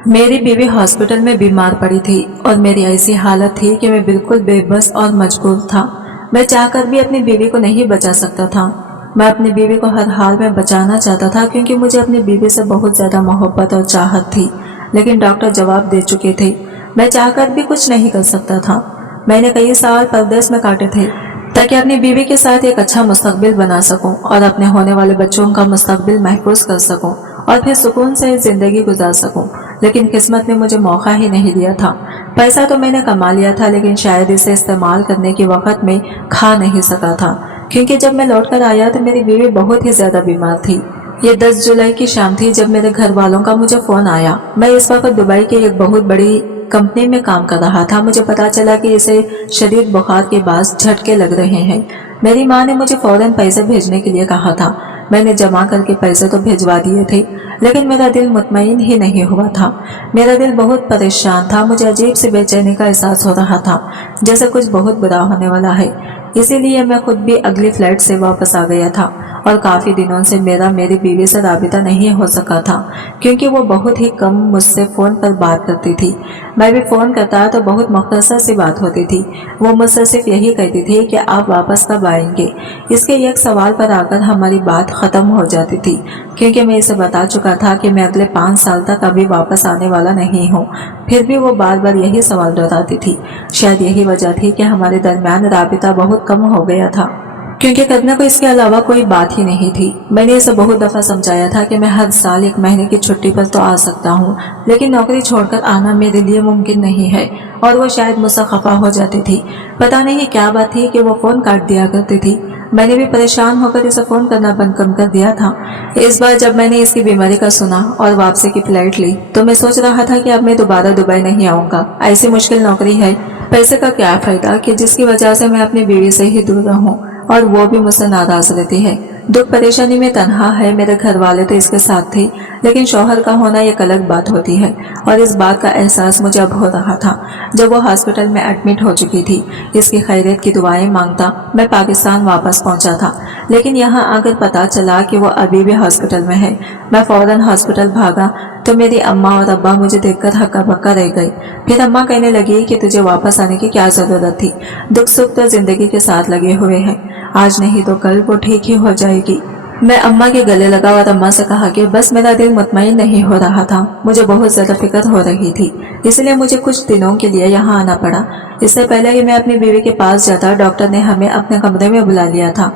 मेरी बीवी हॉस्पिटल में बीमार पड़ी थी और मेरी ऐसी हालत थी कि मैं बिल्कुल बेबस और मजबूर था। मैं चाहकर भी अपनी बीवी को नहीं बचा सकता था। मैं अपनी बीवी को हर हाल में बचाना चाहता था क्योंकि मुझे अपनी बीवी से बहुत ज़्यादा मोहब्बत और चाहत थी, लेकिन डॉक्टर जवाब दे चुके थे। मैं चाहकर भी कुछ नहीं कर सकता था। मैंने कई साल परदेश में काटे थे ताकि अपनी बीवी के साथ एक अच्छा मुस्तकबिल बना सकूं और अपने होने वाले बच्चों का मुस्तकबिल महफूज कर सकूं और फिर सुकून से जिंदगी गुजार सकूं। लेकिन किस्मत ने मुझे मौका ही नहीं दिया था। पैसा तो मैंने कमा लिया था, लेकिन शायद इसे इस्तेमाल करने के वक्त में खा नहीं सका था, क्योंकि जब मैं लौटकर आया तो मेरी बीवी बहुत ही ज्यादा बीमार थी। ये 10 जुलाई की शाम थी जब मेरे घर वालों का मुझे फोन आया। मैं इस वक्त दुबई के एक बहुत बड़ी कंपनी में काम कर रहा था। मुझे पता चला कि इसे शदीद बुखार के बाद झटके लग रहे हैं। मेरी माँ ने मुझे फौरन पैसे भेजने के लिए कहा था। मैंने जमा करके पैसे तो भिजवा दिए थे, लेकिन मेरा दिल मुतमईन ही नहीं हुआ था। मेरा दिल बहुत परेशान था। मुझे अजीब सी बेचैनी का एहसास हो रहा था, जैसे कुछ बहुत बुरा होने वाला है। इसीलिए मैं खुद भी अगली फ्लाइट से वापस आ गया था और काफ़ी दिनों से मेरी बीवी से राबिता नहीं हो सका था, क्योंकि वो बहुत ही कम मुझसे फ़ोन पर बात करती थी। मैं भी फ़ोन करता तो बहुत मुख्तसर सी बात होती थी। वो मुझसे सिर्फ यही कहती थी कि आप वापस कब आएंगे। इसके एक सवाल पर आकर हमारी बात ख़त्म हो जाती थी, क्योंकि मैं इसे बता चुका था कि मैं अगले 5 साल तक अभी वापस आने वाला नहीं हूँ। फिर भी वो बार बार यही सवाल दोहराती थी। शायद यही वजह थी कि हमारे दरमियान राबिता बहुत कम हो गया था, क्योंकि करने को इसके अलावा कोई बात ही नहीं थी। मैंने इसे बहुत दफ़ा समझाया था कि मैं हर साल 1 महीने की छुट्टी पर तो आ सकता हूँ, लेकिन नौकरी छोड़कर आना मेरे लिए मुमकिन नहीं है, और वो शायद मुझसे खफा हो जाती थी। पता नहीं क्या बात थी कि वो फ़ोन काट दिया करती थी। मैंने भी परेशान होकर इसे फ़ोन करना बंद कर दिया था। इस बार जब मैंने इसकी बीमारी का सुना और वापसी की फ्लाइट ली, तो मैं सोच रहा था कि अब मैं दोबारा दुबई नहीं आऊँगा। ऐसी मुश्किल नौकरी है, पैसे का क्या फ़ायदा कि जिसकी वजह से मैं अपनी बीवी से ही दूर रहूँ, और वो भी मुझसे नाराज रहती है। दुख परेशानी में तन्हा है। मेरे घर वाले तो इसके साथ थे, लेकिन शौहर का होना एक अलग बात होती है, और इस बात का एहसास मुझे अब हो रहा था जब वो हॉस्पिटल में एडमिट हो चुकी थी। इसकी खैरियत की दुआएं मांगता मैं पाकिस्तान वापस पहुंचा था, लेकिन यहाँ आकर पता चला कि वो अभी भी हॉस्पिटल में है। मैं फौरन हॉस्पिटल भागा तो मेरी अम्मा और अब्बा मुझे देखकर हक्का बक्का रह गई। फिर अम्मा कहने लगी कि तुझे वापस आने की क्या जरूरत थी, दुख सुख तो जिंदगी के साथ लगे हुए हैं, आज नहीं तो कल वो ठीक ही हो जाएगी। मैं अम्मा के गले लगा और अम्मा से कहा कि बस मेरा दिल मुतमईन नहीं हो रहा था। मुझे बहुत ज़्यादा फिक्र हो रही थी, इसलिए मुझे कुछ दिनों के लिए यहाँ आना पड़ा। इससे पहले कि मैं अपनी बीवी के पास जाता, डॉक्टर ने हमें अपने कमरे में बुला लिया था।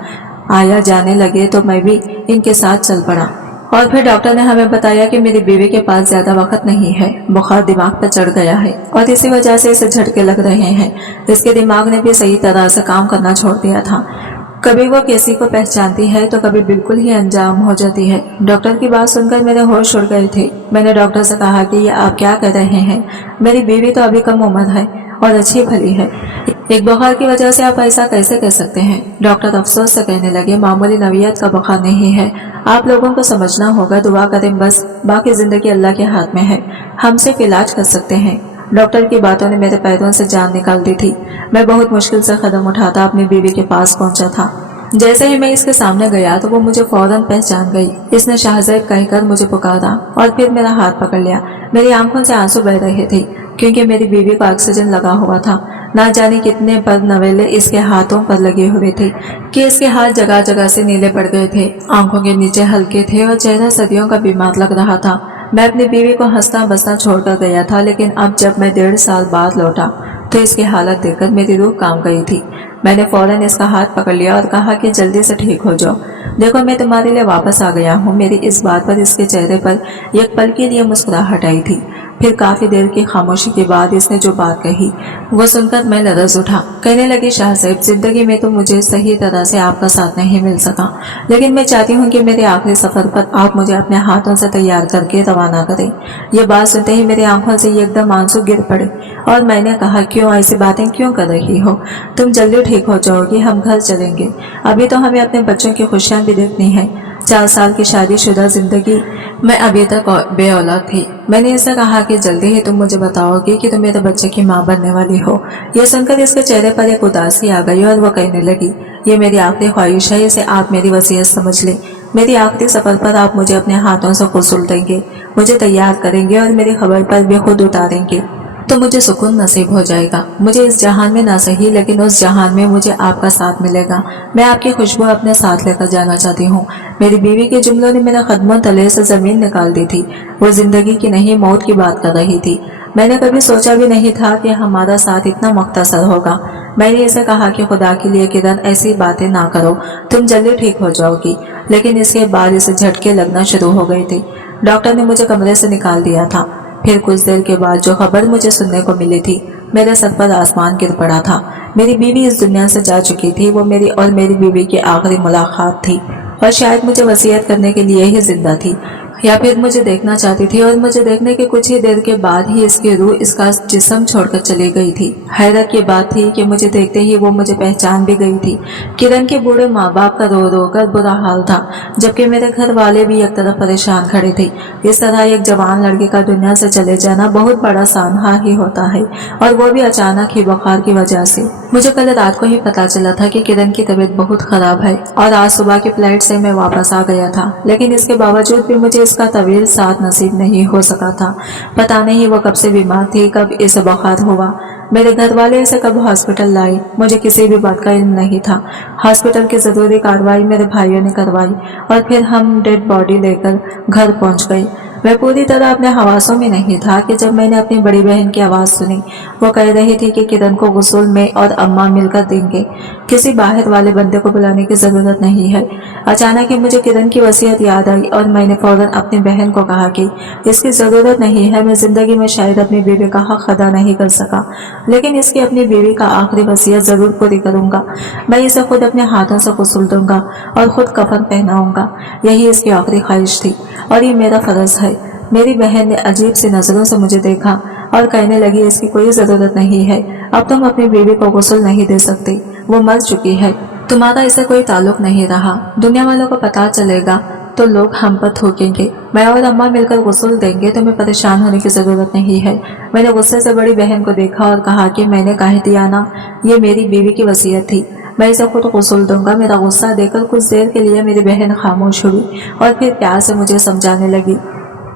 आया जाने लगे तो मैं भी इनके साथ चल पड़ा, और फिर डॉक्टर ने हमें बताया कि मेरी बीवी के पास ज्यादा वक्त नहीं है, बुखार दिमाग पर चढ़ गया है और इसी वजह से इसे झटके लग रहे हैं। इसके दिमाग ने भी सही तरह से काम करना छोड़ दिया था। कभी वो किसी को पहचानती है तो कभी बिल्कुल ही अनजान हो जाती है। डॉक्टर की बात सुनकर मेरे होश उड़ गए थे। मैंने डॉक्टर से कहा कि ये आप क्या कर रहे हैं, मेरी बीवी तो अभी कम उम्र है और अच्छी भली है, एक बुखार की वजह से आप ऐसा कैसे कह सकते हैं। डॉक्टर अफसोस से कहने लगे, मामूली नवियत का बुखार नहीं है, आप लोगों को समझना होगा, दुआ करें बस, बाकी जिंदगी अल्लाह के हाथ में है, हम सिर्फ इलाज कर सकते हैं। डॉक्टर की बातों ने मेरे पैरों से जान निकाल दी थी। मैं बहुत मुश्किल से कदम उठाता अपनी बीवी के पास पहुंचा था। जैसे ही मैं इसके सामने गया तो वो मुझे फौरन पहचान गई। इसने शाहज़ैब कहकर मुझे पुकारा और फिर मेरा हाथ पकड़ लिया। मेरी आंखों से आंसू बह रहे थे, क्योंकि मेरी बीवी को ऑक्सीजन लगा हुआ था। ना जाने कितने पर नवेले इसके हाथों पर लगे हुए थे कि इसके हाथ जगह जगह से नीले पड़ गए थे, आंखों के नीचे हल्के थे और चेहरा सदियों का बीमार लग रहा था। मैं अपनी बीवी को हंसता बसता छोड़कर गया था, लेकिन अब जब मैं 1.5 साल बाद लौटा तो इसकी हालत देखकर मेरी रूह कांप गई थी। मैंने फौरन इसका हाथ पकड़ लिया और कहा कि जल्दी से ठीक हो जाओ, देखो मैं तुम्हारे लिए वापस आ गया हूँ। मेरी इस बात पर इसके चेहरे पर एक पल के लिए मुस्कुराहट आई थी। फिर काफी देर की खामोशी के बाद इसने जो बात कही वो सुनकर मैं लरज़ उठा। कहने लगी, शाहज़ैब, जिंदगी में तो मुझे सही तरह से आपका साथ नहीं मिल सका, लेकिन मैं चाहती हूँ कि मेरे आखिरी सफर पर आप मुझे अपने हाथों से तैयार करके रवाना करें। ये बात सुनते ही मेरी आंखों से एकदम आंसू गिर पड़े और मैंने कहा, क्यों ऐसी बातें क्यों कर रही हो, तुम जल्दी ठीक हो जाओगी, हम घर चलेंगे, अभी तो हमें अपने बच्चों की खुशियाँ भी देखनी है। 4 साल की शादीशुदा जिंदगी मैं अभी तक बे औलाद थी। मैंने इसे कहा कि जल्दी ही तुम मुझे बताओगी कि तुम मेरे बच्चे की माँ बनने वाली हो। यह सुनकर इसके चेहरे पर एक उदासी आ गई और वो कहने लगी, ये मेरी आखिरी ख्वाहिश है, इसे आप मेरी वसीयत समझ लें। मेरी आखिरी सफर पर आप मुझे अपने हाथों से गुस्ल देंगे, मुझे तैयार करेंगे और मेरी खबर पर भी खुद उतारेंगे तो मुझे सुकून नसीब हो जाएगा। मुझे इस जहान में ना सही लेकिन उस जहान में मुझे आपका साथ मिलेगा। मैं आपकी खुशबू अपने साथ लेकर जाना चाहती हूँ। मेरी बीवी के जुमलों ने मेरे कदमों तले से जमीन निकाल दी थी। वो जिंदगी की नहीं मौत की बात कर रही थी। मैंने कभी सोचा भी नहीं था कि हमारा साथ इतना मुख्तसर होगा। मैंने इसे कहा कि खुदा के लिए किरण ऐसी बातें ना करो, तुम जल्दी ठीक हो जाओगी। लेकिन इसके बाद इसे झटके लगना शुरू हो गए थे। डॉक्टर ने मुझे कमरे से निकाल दिया था। फिर कुछ देर के बाद जो खबर मुझे सुनने को मिली थी, मेरे सर पर आसमान गिर पड़ा था। मेरी बीवी इस दुनिया से जा चुकी थी। वो मेरी और मेरी बीवी की आखिरी मुलाकात थी और शायद मुझे वसीयत करने के लिए ही जिंदा थी या फिर मुझे देखना चाहती थी। और मुझे देखने के कुछ ही देर के बाद ही इसकी रूह इसका जिस्म छोड़कर चली गई थी। हैरत की बात थी कि मुझे देखते ही वो मुझे पहचान भी गई थी। किरण के बूढ़े माँ बाप का रो रो कर बुरा हाल था, जबकि मेरे घर वाले भी एक तरफ परेशान खड़े थे। इस तरह एक जवान लड़के का दुनिया से चले जाना बहुत बड़ा सानहा ही होता है, और वो भी अचानक ही बुखार की वजह से। मुझे कल रात को ही पता चला था कि किरण की तबीयत बहुत खराब है और आज सुबह की फ्लाइट से मैं वापस आ गया था। लेकिन इसके बावजूद भी मुझे इसका तवील साथ नसीब नहीं हो सका था। पता नहीं वो कब से बीमार थी, कब इसे बुखार हुआ। मेरे घर वाले इसे कब हॉस्पिटल लाए, मुझे किसी भी बात का इल्म नहीं था। हॉस्पिटल की जरूरी कार्रवाई मेरे भाइयों ने करवाई और फिर हम डेड बॉडी लेकर घर पहुंच गए। मैं पूरी तरह अपने हवासों में नहीं था कि जब मैंने अपनी बड़ी बहन की आवाज़ सुनी। वो कह रही थी कि किरण को गुस्ल में और अम्मा मिलकर देंगे, किसी बाहर वाले बंदे को बुलाने की ज़रूरत नहीं है। अचानक ही मुझे किरण की वसीयत याद आई और मैंने फौरन अपनी बहन को कहा कि इसकी ज़रूरत नहीं है। मैं ज़िंदगी में शायद अपनी बीवी का हक अदा नहीं कर सका, लेकिन इसकी अपनी बीवी का आखिरी वसीयत ज़रूर पूरी करूँगा। मैं इसे खुद अपने हाथों से गुस्ल दूंगा और खुद कफन पहनाऊंगा। यही इसकी आखिरी ख्वाहिश थी और ये मेरा फ़र्ज़ है। मेरी बहन ने अजीब सी नज़रों से मुझे देखा और कहने लगी, इसकी कोई ज़रूरत नहीं है। अब तुम अपनी बीवी को गुस्ल नहीं दे सकती, वो मर चुकी है। तुम्हारा इससे कोई ताल्लुक नहीं रहा। दुनिया वालों को पता चलेगा तो लोग हम पर थूकेंगे। मैं और अम्मा मिलकर गुस्ल देंगे, तुम्हें परेशान होने की ज़रूरत नहीं है। मैंने गुस्से से बड़ी बहन को देखा और कहा कि मैंने कह दिया ना, ये मेरी बीवी की वसीयत थी, मैं इसे खुद गुस्ल दूंगा। मेरा गुस्सा देखकर कुछ देर के लिए मेरी बहन खामोश हुई और फिर प्यार से मुझे समझाने लगी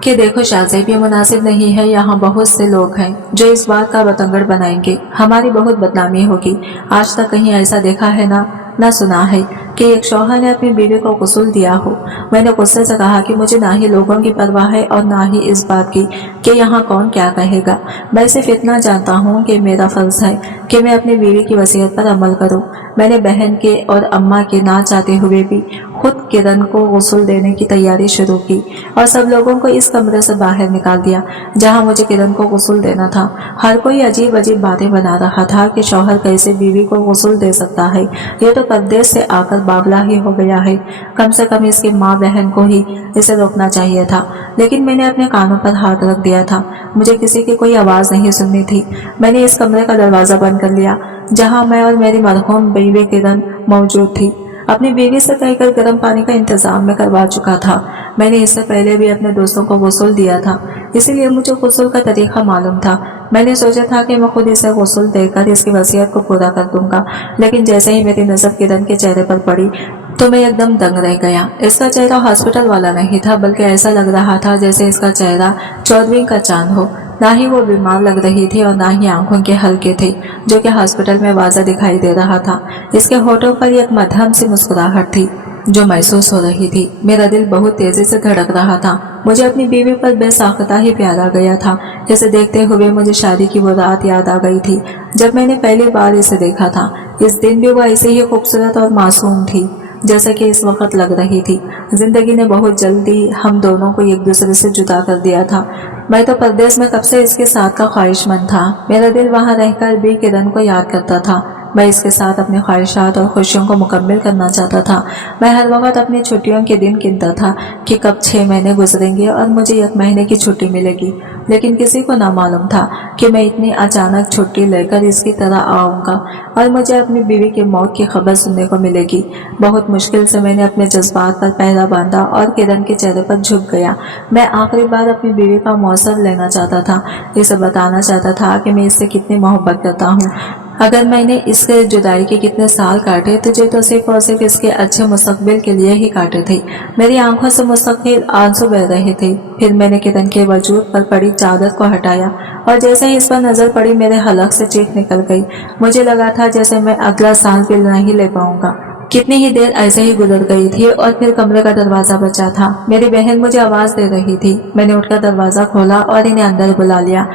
कि देखो शाहज़ेब, ये मुनासिब नहीं है। यहाँ बहुत से लोग हैं जो इस बात का बतंगड़ बनाएंगे, हमारी बहुत बदनामी होगी। आज तक कहीं ऐसा देखा है ना सुना है कि एक शौहर ने अपनी बीवी को गुस्ल दिया हो। मैंने गुस्से से कहा कि मुझे ना ही लोगों की परवाह है और ना ही इस बात की कि यहाँ कौन क्या कहेगा। मैं सिर्फ इतना जानता हूँ कि मेरा फर्ज है कि मैं अपनी बीवी की वसीयत पर अमल करूँ। मैंने बहन के और अम्मा के ना चाहते हुए भी खुद किरण को गुस्ल देने की तैयारी शुरू की और सब लोगों को इस कमरे से बाहर निकाल दिया जहाँ मुझे किरण को गुस्ल देना था। हर कोई अजीब अजीब बातें बना रहा था कि शौहर कैसे बीवी को गुस्ल दे सकता है, ये तो परदेश से आकर बावला ही हो गया है। कम से कम इसकी माँ बहन को ही इसे रोकना चाहिए था, लेकिन मैंने अपने कानों पर हाथ रख दिया था। मुझे किसी की कोई आवाज़ नहीं सुननी थी। मैंने इस कमरे का दरवाज़ा बंद कर लिया जहाँ मैं और मेरी मरहूम बीवी किरण मौजूद थी। अपनी बीवी से कहकर गर्म पानी का इंतजाम मैं करवा चुका था। मैंने इससे पहले भी अपने दोस्तों को गुस्ल दिया था, इसीलिए मुझे गुस्ल का तरीका मालूम था। मैंने सोचा था कि मैं खुद इसे गुस्ल देकर इसकी वसीयत को पूरा कर दूंगा, लेकिन जैसे ही मेरी नज़र किरण के चेहरे पर पड़ी तो मैं एकदम दंग रह गया। इसका चेहरा हॉस्पिटल वाला नहीं था, बल्कि ऐसा लग रहा था जैसे इसका चेहरा 14वीं का चांद हो। ना ही वो बीमार लग रही थी और ना ही आंखों के हल्के थे, जो कि हॉस्पिटल में वाज़ा दिखाई दे रहा था। इसके होठों पर एक मध्यम सी मुस्कुराहट थी जो महसूस हो रही थी। मेरा दिल बहुत तेजी से धड़क रहा था। मुझे अपनी बीवी पर बेसाख्ता ही प्यार आ गया था। इसे देखते हुए मुझे शादी की वो रात याद आ गई थी जब मैंने पहली बार इसे देखा था। इस दिन भी वो ऐसे ही खूबसूरत और मासूम थी जैसा कि इस वक्त लग रही थी। जिंदगी ने बहुत जल्दी हम दोनों को एक दूसरे से जुदा कर दिया था। मैं तो परदेश में कब से इसके साथ का ख्वाहिशमंद था। मेरा दिल वहाँ रहकर भी किरण को याद करता था। मैं इसके साथ अपनी ख्वाहिशात और खुशियों को मुकम्मल करना चाहता था। मैं हर वक्त अपनी छुट्टियों के दिन गिनता था कि कब 6 महीने गुजरेंगे और मुझे 1 महीने की छुट्टी मिलेगी, लेकिन किसी को ना मालूम था कि मैं इतनी अचानक छुट्टी लेकर इसकी तरह आऊँगा और मुझे अपनी बीवी की मौत की खबर सुनने को मिलेगी। बहुत मुश्किल से मैंने अपने जज्बात पर पहरा बांधा और किरण के चेहरे पर झुक गया। मैं आखिरी बार अपनी बीवी का मौसर लेना चाहता था, इसे बताना चाहता था कि मैं इससे कितनी मोहब्बत करता हूँ। अगर मैंने इसके जुदाई के कितने साल काटे तुझे तो सिर्फ और सिर्फ इसके अच्छे मुस्तकबिल के लिए ही काटे थे। मेरी आंखों से मुस्तकिल आंसू बह रहे थे। फिर मैंने किरण के वजूद पर पड़ी चादर को हटाया और जैसे ही इस पर नजर पड़ी मेरे हलक से चीख निकल गई। मुझे लगा था जैसे मैं अगला सांस भी नहीं ले पाऊंगा। कितनी ही देर ऐसे ही गुजर गई थी और फिर कमरे का दरवाजा बचा था। मेरी बहन मुझे आवाज दे रही थी। मैंने उठकर दरवाजा खोला और इन्हें अंदर बुला लिया।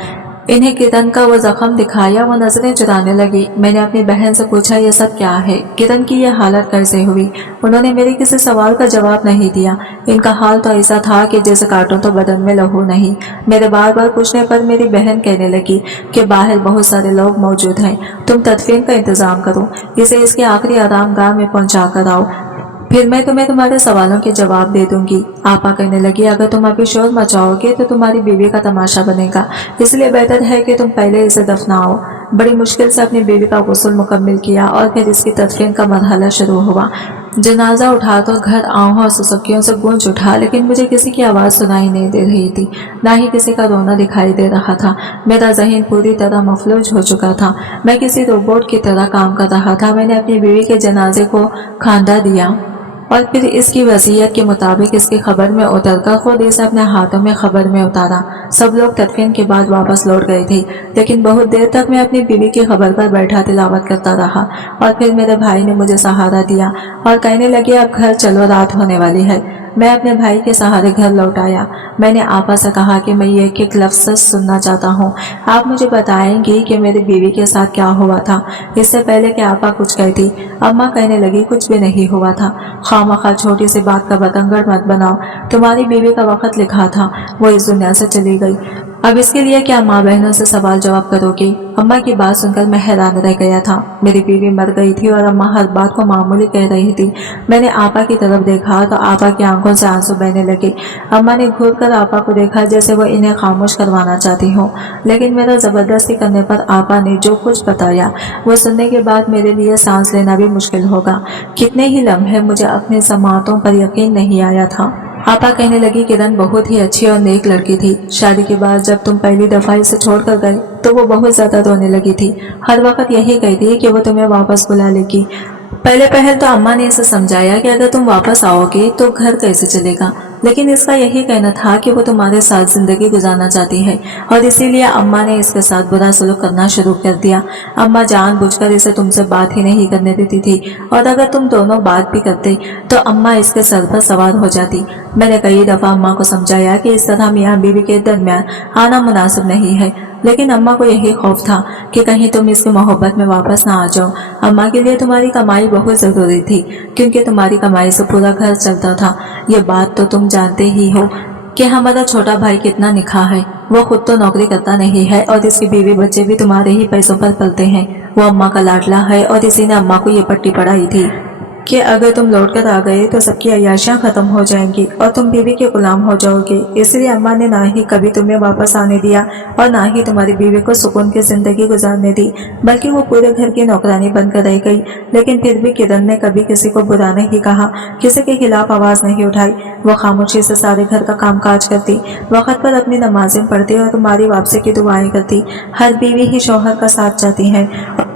इन्हें किरण का वो जख्म दिखाया। वो नजरें चुराने लगी। मैंने अपनी बहन से पूछा ये सब क्या है, किरण की ये हालत कैसे हुई। उन्होंने मेरे किसी सवाल का जवाब नहीं दिया। इनका हाल तो ऐसा था कि जैसे काटूं तो बदन में लहू नहीं। मेरे बार बार पूछने पर मेरी बहन कहने लगी कि बाहर बहुत सारे लोग मौजूद हैं, तुम तदफीन का इंतजाम करो, इसे इसके आखिरी आराम गाह में पहुंचा कर आओ, फिर मैं तुम्हें तुम्हारे सवालों के जवाब दे दूंगी। आपा कहने लगी अगर तुम अभी शोर मचाओगे तो तुम्हारी बीवी का तमाशा बनेगा, इसलिए बेहतर है कि तुम पहले इसे दफनाओ। बड़ी मुश्किल से अपनी बीवी का गुस्ल मुकम्मल किया और फिर इसकी तदफीन का मरहला शुरू हुआ। जनाजा उठाकर घर आहों और सुसुकियों से गूंज उठा, लेकिन मुझे किसी की आवाज सुनाई नहीं दे रही थी, ना ही किसी का रोना दिखाई दे रहा था। मेरा जहन पूरी तरह मफलूज हो चुका था। मैं किसी रोबोट की तरह काम कर रहा था। मैंने अपनी बीवी के जनाजे को खांदा दिया और फिर इसकी वसीयत के मुताबिक इसकी खबर में उतरकर खुद इसे अपने हाथों में खबर में उतारा। सब लोग तदफीन के बाद वापस लौट गए थे, लेकिन बहुत देर तक मैं अपनी बीवी की खबर पर बैठा तिलावत करता रहा। और फिर मेरे भाई ने मुझे सहारा दिया और कहने लगे अब घर चलो, रात होने वाली है। मैं अपने भाई के सहारे घर लौट आया। मैंने आपा से कहा कि मैं ये एक लफ्ज़ सुनना चाहता हूँ। आप मुझे बताएंगी कि मेरी बीवी के साथ क्या हुआ था। इससे पहले कि आपा कुछ कहती, अम्मा कहने लगी कुछ भी नहीं हुआ था। खामखा छोटी सी बात का बतंगड़ मत बनाओ। तुम्हारी बीवी का वक्त लिखा था, वो इस दुनिया से चली गई। अब इसके लिए क्या माँ बहनों से सवाल जवाब करोगी। अम्मा की बात सुनकर मैं हैरान रह गया था। मेरी बीवी मर गई थी और अम्मा हर बात को मामूली कह रही थी। मैंने आपा की तरफ देखा तो आपा की आंखों से आंसू बहने लगे। अम्मा ने घूर कर आपा को देखा जैसे वो इन्हें खामोश करवाना चाहती हो, लेकिन मेरा जबरदस्ती करने पर आपा ने जो कुछ बताया वो सुनने के बाद मेरे लिए सांस लेना भी मुश्किल होगा। कितने ही लम्हे मुझे अपनी समातों पर यकीन नहीं आया था। आपा कहने लगी किरण बहुत ही अच्छी और नेक लड़की थी। शादी के बाद जब तुम पहली दफा इसे छोड़कर गए तो वो बहुत ज्यादा रोने लगी थी। हर वक्त यही कहती कि वो तुम्हें वापस बुला लेगी। पहले पहल तो अम्मा ने इसे समझाया कि अगर तुम वापस आओगे तो घर कैसे चलेगा, लेकिन इसका यही कहना था कि वो तुम्हारे साथ जिंदगी गुजारना चाहती है और इसीलिए अम्मा ने इसके साथ बुरा सलूक करना शुरू कर दिया। अम्मा जानबूझकर इसे तुमसे बात ही नहीं करने देती थी और अगर तुम दोनों बात भी करते तो अम्मा इसके सर पर सवार हो जाती। मैंने कई दफा अम्मा को समझाया कि इस तरह मियाँ बीवी के दरमियान आना मुनासिब नहीं है, लेकिन अम्मा को यही खौफ था कि कहीं तुम इसकी मोहब्बत में वापस ना आ जाओ। अम्मा के लिए तुम्हारी कमाई बहुत जरूरी थी क्योंकि तुम्हारी कमाई से पूरा घर चलता था। ये बात तो तुम जानते ही हो कि हमारा छोटा भाई कितना निकाह है। वो खुद तो नौकरी करता नहीं है और इसकी बीवी बच्चे भी तुम्हारे ही पैसों पर पलते हैं। वो अम्मा का लाडला है और इसी ने अम्मा को ये पट्टी पढ़ाई थी कि अगर तुम लौट कर आ गए तो सबकी अय्याशियां खत्म हो जाएंगी और तुम बीवी के गुलाम हो जाओगे। इसलिए अम्मा ने ना ही कभी तुम्हें वापस आने दिया और ना ही तुम्हारी बीवी को सुकून की जिंदगी गुजारने दी, बल्कि वो पूरे घर की नौकरानी बनकर रह गई। लेकिन फिर भी किरण ने कभी किसी को बुरा नहीं कहा, किसी के खिलाफ आवाज नहीं उठाई। वो खामोशी से सारे घर का काम काज करती, वक्त पर अपनी नमाजें पढ़ती और तुम्हारी वापसी की दुआएं करती। हर बीवी ही शौहर का साथ चाहती है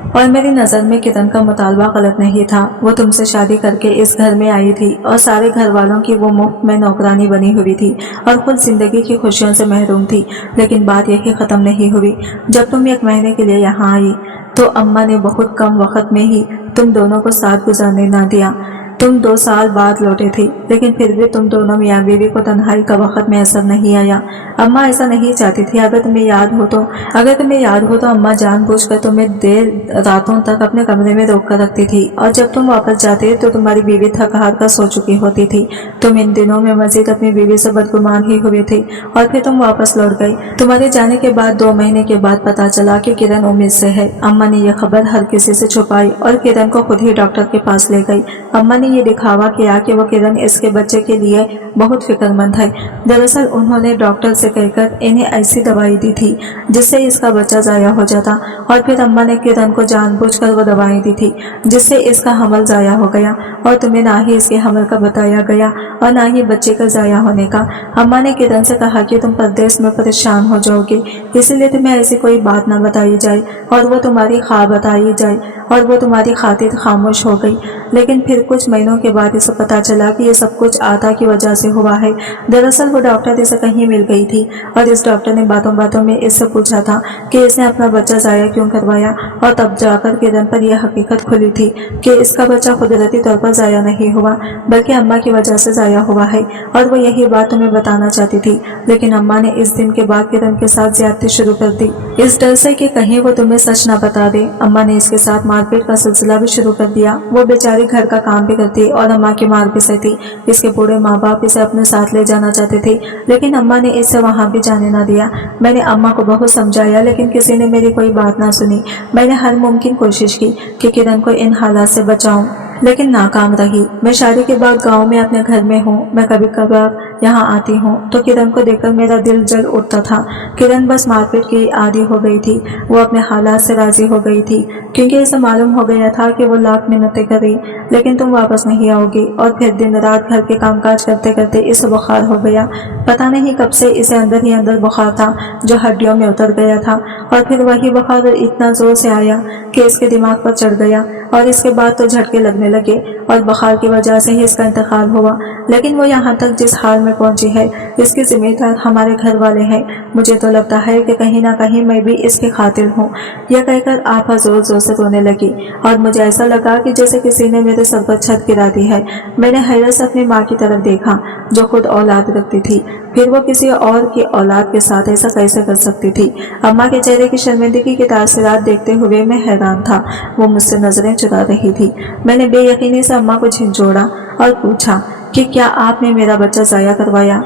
और मेरी नज़र में किरण का मुतालबा गलत नहीं था। वो तुमसे शादी करके इस घर में आई थी और सारे घर वालों की वो मुफ्त में नौकरानी बनी हुई थी और खुद जिंदगी की खुशियों से महरूम थी। लेकिन बात यही ख़त्म नहीं हुई। जब तुम 1 महीने के लिए यहाँ आई तो अम्मा ने बहुत कम वक्त में ही तुम दोनों को साथ गुजारने ना दिया। तुम 2 साल बाद लौटे थे, लेकिन फिर भी तुम दोनों मियाँ बीवी को तन्हाई का वक्त मैसर नहीं आया। अम्मा ऐसा नहीं चाहती थी। अगर तुम्हें याद हो तो अम्मा जानबूझकर तुम्हें देर रातों तक अपने कमरे में रोक कर रखती थी और जब तुम वापस जाते तो तुम्हारी बीवी थक हार कर सो चुकी होती थी। तुम इन दिनों में मजीद अपनी बीवी से बदगुमान ही हुए थे और फिर तुम वापस लौट गई। तुम्हारे जाने के बाद 2 महीने के बाद पता चला कि किरण उम्मीद से है। अम्मा ने यह खबर हर किसी से छुपाई और किरण को खुद ही डॉक्टर के पास ले गई। अम्मा ने ये दिखावा किया कि वो किरण इसके बच्चे के लिए बहुत फिक्रमंद है। दरअसल उन्होंने डॉक्टर से कहकर इन्हें ऐसी दवाई दी थी जिससे इसका बच्चा जाया हो जाता, और फिर अम्मा ने किरण को जानबूझकर वो दवाई दी थी जिससे इसका हमल जाया हो गया, और तुम्हें ना ही इसके हमल का बताया गया और ना ही बच्चे का जाया होने का। अम्मा ने किरण से कहा कि तुम परदेश में परेशान हो जाओगे, इसीलिए तुम्हें ऐसी कोई बात ना बताई जाए और वो तुम्हारी ख्वाब बताई जाए, और वो तुम्हारी खातिर खामोश हो गई। लेकिन फिर कुछ महीनों के बाद इसे पता चला कि ये सब कुछ आदा की वजह से हुआ है। दरअसल वो डॉक्टर इसे कहीं मिल गई थी और इस डॉक्टर ने बातों बातों में इससे पूछा था कि इसने अपना बच्चा जाया क्यों करवाया, और तब जाकर किरण पर यह हकीकत खुली थी कि इसका बच्चा कुदरती तौर पर जाया नहीं हुआ बल्कि अम्मा की वजह से जाया हुआ है, और वो यही बात तुम्हें बताना चाहती थी। लेकिन अम्मा ने इस दिन के बाद किरण के साथ ज्यादती शुरू कर दी, इस डर से कि कहीं वो तुम्हें सच ना बता दे। अम्मा ने इसके साथ मारपीट का सिलसिला भी शुरू कर दिया। वो बेचारी घर का काम भी करती और अम्मा की मार भी सहती। इसके बूढ़े माँ बाप इसे अपने साथ ले जाना चाहते थे, लेकिन अम्मा ने इसे वहाँ भी जाने ना दिया। मैंने अम्मा को बहुत समझाया, लेकिन किसी ने मेरी कोई बात ना सुनी। मैंने हर मुमकिन कोशिश की कि किरण को इन हालात से बचाऊं, लेकिन नाकाम रही। मैं शादी के बाद गांव में अपने घर में हूँ। मैं कभी कभार यहाँ आती हूँ तो किरण को देखकर मेरा दिल जल उठता था। किरण बस मारपीट की आदी हो गई थी। वो अपने हालात से राजी हो गई थी, क्योंकि इसे मालूम हो गया था कि वो लाख मिन्नतें करे लेकिन तुम वापस नहीं आओगी। और फिर दिन रात घर के कामकाज करते करते इसे बुखार हो गया। पता नहीं कब से इसे अंदर ही अंदर बुखार था जो हड्डियों में उतर गया था, और फिर वही बुखार इतना जोर से आया कि इसके दिमाग पर चढ़ गया, और इसके बाद तो झटके लगने लगे और बुखार की वजह से ही इसका इंतकाल हुआ। लेकिन वो यहाँ तक जिस हाल में पहुंची है इसके जिम्मेदार हमारे घर वाले हैं। मुझे तो लगता है कि कहीं ना कहीं मैं भी इसके खातिर हूँ। यह कहकर आपा जोर जोर से रोने लगी और मुझे ऐसा लगा कि जैसे किसी ने मेरे सर पर छत गिरा दी है। मैंने हैरत से अपनी माँ की तरफ देखा जो खुद औलाद रखती थी, फिर वो किसी और की औलाद के साथ ऐसा कैसे कर सकती थी। अम्मा के चेहरे की शर्मिंदगी के तासरात देखते हुए मैं हैरान था। वो मुझसे नजरें चुरा रही थी। मैंने बेयकीनी से अम्मा को झिंझोड़ा और पूछा कि क्या आपने मेरा बच्चा जाया करवाया?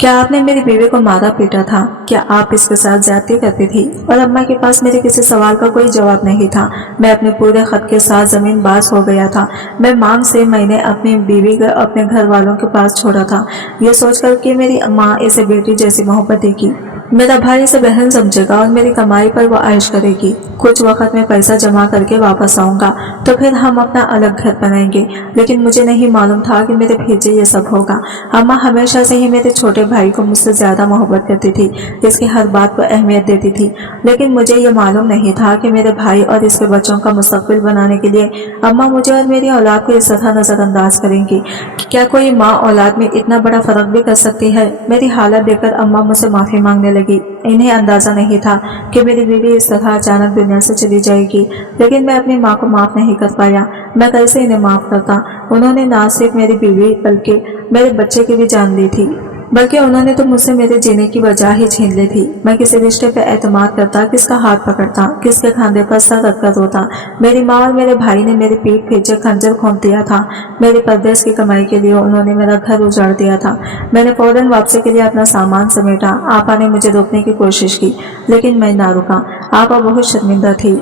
क्या आपने मेरी बीवी को मारा पीटा था? क्या आप इसके साथ ज्यादती करती थी? और अम्मा के पास मेरे किसी सवाल का कोई जवाब नहीं था। मैं अपने पूरे खत के साथ जमीन बाज हो गया था। मैं मांग से मैंने अपनी बीवी को अपने घर वालों के पास छोड़ा था, ये सोचकर कि मेरी माँ इसे बेटी जैसी मोहब्बत देगी, मेरा भाई इसे बहन समझेगा और मेरी कमाई पर वो आयश करेगी। कुछ वक्त में पैसा जमा करके वापस आऊंगा तो फिर हम अपना अलग घर बनाएंगे। लेकिन मुझे नहीं मालूम था कि मेरे भेजे ये सब होगा। अम्मा हमेशा से ही मेरे छोटे भाई को मुझसे ज्यादा मोहब्बत करती थी, इसकी हर बात को अहमियत देती थी। लेकिन मुझे ये मालूम नहीं था कि मेरे भाई और इसके बच्चों का मुस्तकबिल बनाने के लिए अम्मा मुझे और मेरी औलाद को इस तरह नजरअंदाज करेंगी। क्या कोई माँ औलाद में इतना बड़ा फर्क भी कर सकती है? मेरी हालत देखकर अम्मा मुझसे माफी मांगने लगी। इन्हें अंदाजा नहीं था कि मेरी बीवी इस तरह अचानक दुनिया से चली जाएगी, लेकिन मैं अपनी माँ को माफ नहीं कर पाया। मैं कैसे इन्हें माफ करता? उन्होंने ना सिर्फ मेरी बीवी बल्कि मेरे बच्चे की भी जान ली थी, बल्कि उन्होंने तो मुझसे मेरे जीने की वजह ही छीन ली थी। मैं किसी रिश्ते पे एतमाद करता, किसका हाथ पकड़ता, किसके खांधे पर सर रखकर रोता। मेरी माँ और मेरे भाई ने मेरी पीठ पीछे खंजर घोंप दिया था। मेरी परदेश की कमाई के लिए उन्होंने मेरा घर उजाड़ दिया था। मैंने फौरन वापसी के लिए अपना सामान समेटा। आपा ने मुझे रोकने की कोशिश की, लेकिन मैं ना रुका। आपा बहुत शर्मिंदा थी।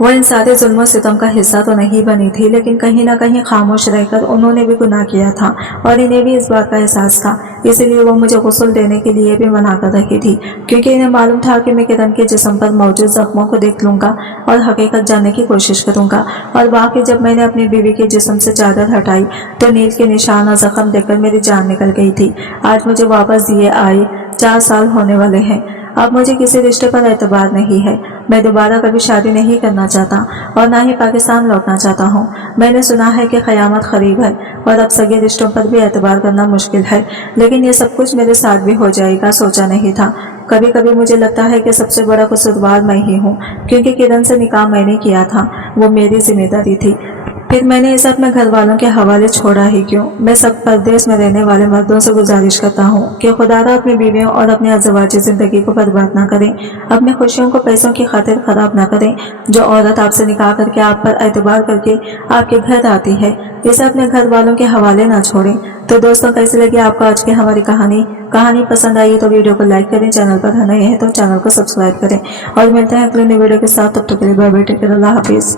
वो इन सारे जुल्म सितम का हिस्सा तो नहीं बनी थी, लेकिन कहीं ना कहीं खामोश रहकर उन्होंने भी गुनाह किया था और इन्हें भी इस बात का एहसास था। इसीलिए वो मुझे गुस्ल देने के लिए भी मना कर रही थी, क्योंकि इन्हें मालूम था कि मैं किरण के जिस्म पर मौजूद जख्मों को देख लूंगा और हकीकत जानने की कोशिश करूंगा। और बाकी जब मैंने अपनी बीवी के जिस्म से चादर हटाई तो नील के निशान और जख्म देखकर मेरी जान निकल गई थी। आज मुझे वापस दिए आए 4 साल होने वाले हैं। अब मुझे किसी रिश्ते पर एतबार नहीं है। मैं दोबारा कभी शादी नहीं करना चाहता और ना ही पाकिस्तान लौटना चाहता हूँ। मैंने सुना है कि क़यामत करीब है और अब सगे रिश्तों पर भी एतबार करना मुश्किल है, लेकिन ये सब कुछ मेरे साथ भी हो जाएगा सोचा नहीं था। कभी कभी मुझे लगता है कि सबसे बड़ा कसूरवार मैं ही हूँ, क्योंकि किरण से निकाह मैंने किया था, वो मेरी जिम्मेदारी थी। फिर मैंने इसे अपने घर वालों के हवाले छोड़ा ही क्यों? मैं सब परदेश में रहने वाले मर्दों से गुजारिश करता हूँ कि खुदारा अपनी बीवियों और अपने अज़वाजी जिंदगी को बर्बाद ना करें, अपनी खुशियों को पैसों की खातिर खराब ना करें। जो औरत आपसे निकाह करके आप पर एतबार करके आपके घर आती है, इसे अपने घर वालों के हवाले ना छोड़ें। तो दोस्तों, कैसी लगी आपको आज की हमारी कहानी पसंद आई तो वीडियो को लाइक करें, चैनल पर नए हैं तो चैनल को सब्सक्राइब करें और मिलते हैं अगले नई वीडियो के साथ। तब तक के लिए बाय बाय, टेक केयर, अल्लाह हाफिज।